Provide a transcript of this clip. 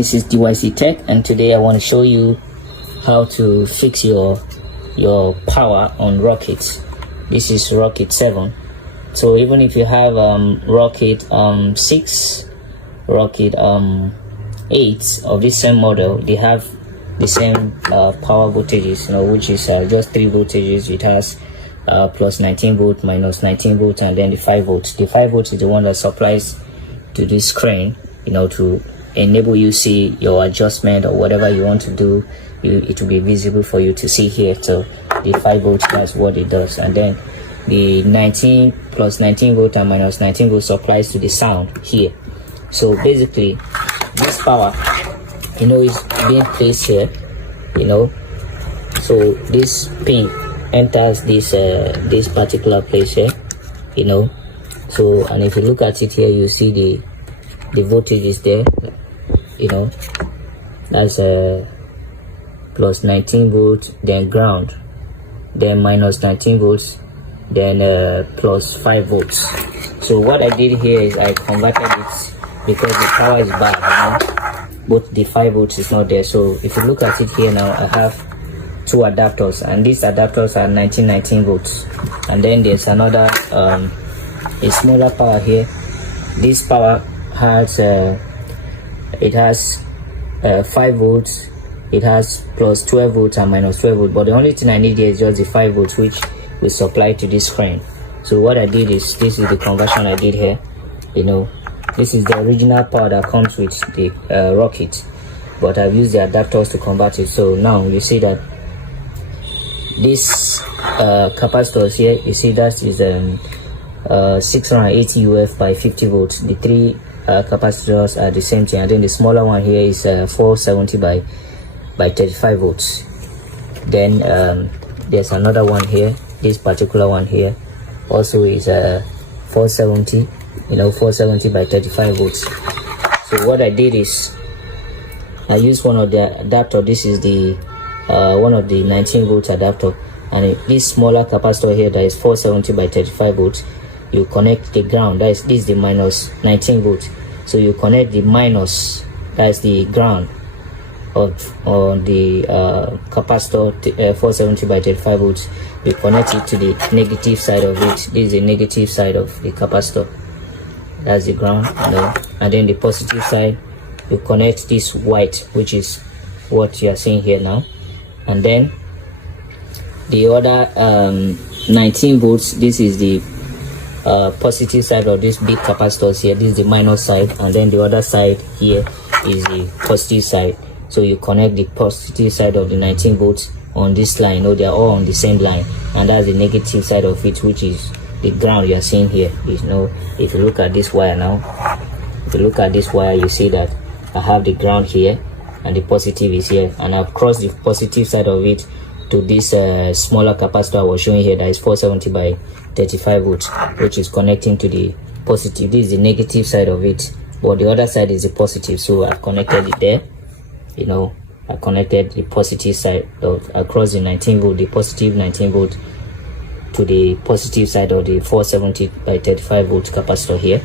This is DYC Tech, and today I want to show you how to fix your power on Rokit. This is Rokit 7. So even if you have Rokit 6, Rokit 8 of this same model, they have the same power voltages, which is just 3 voltages. It has plus 19 volt, minus 19 volt, and then the 5 volts. The 5 volts is the one that supplies to this screen, to enable you see your adjustment or whatever you want to do. It will be visible for you to see here. So the 5 volts, that's what it does. And then the 19 plus 19 volt and minus 19 volt supplies to the sound here. So basically this power is being placed here, so this pin enters this particular place here, so, and if you look at it here, you see the voltage is there, that's plus 19 volts, then ground, then minus 19 volts, then plus 5 volts. So what I did here is I converted it because the power is bad, but the 5 volts is not there. So if you look at it here now, I have 2 adapters, and these adapters are 19 volts, and then there's another a smaller power here. This power has it has 5 volts, it has plus 12 volts and minus 12 volts, but the only thing I need here is just the 5 volts, which will supply to this screen. So what I did is, this is the conversion I did here. This is the original power that comes with the Rokit, but I've used the adapters to convert it. So now you see that this capacitors here, you see that is 680 UF by 50 volts. The 3 capacitors are the same thing, and then the smaller one here is 470 by 35 volts. Then there's another one here. This particular one here also is 470, 470 by 35 volts. So what I did is I used one of the adapter. This is the one of the 19 volt adapter, and this smaller capacitor here that is 470 by 35 volts, you connect the ground. This is the minus 19 volts. So you connect the minus, that's the ground on the capacitor 470 by 35 volts. You connect it to the negative side of it. This is the negative side of the capacitor, that's the ground, and then the positive side, you connect this white, which is what you are seeing here now, and then the other 19 volts, this is the positive side of this big capacitors here. This is the minus side, and then the other side here is the positive side. So you connect the positive side of the 19 volts on this line. They are all on the same line, and that's the negative side of it, which is the ground you are seeing here. If you look at this wire now, if you look at this wire, you see that I have the ground here and the positive is here, and I've crossed the positive side of it to this smaller capacitor I was showing here, that is 470 by 35 volts, which is connecting to the positive. This is the negative side of it, but the other side is the positive. So I've connected it there. I connected the positive side across the 19 volt, the positive 19 volt, to the positive side of the 470 by 35 volt capacitor here.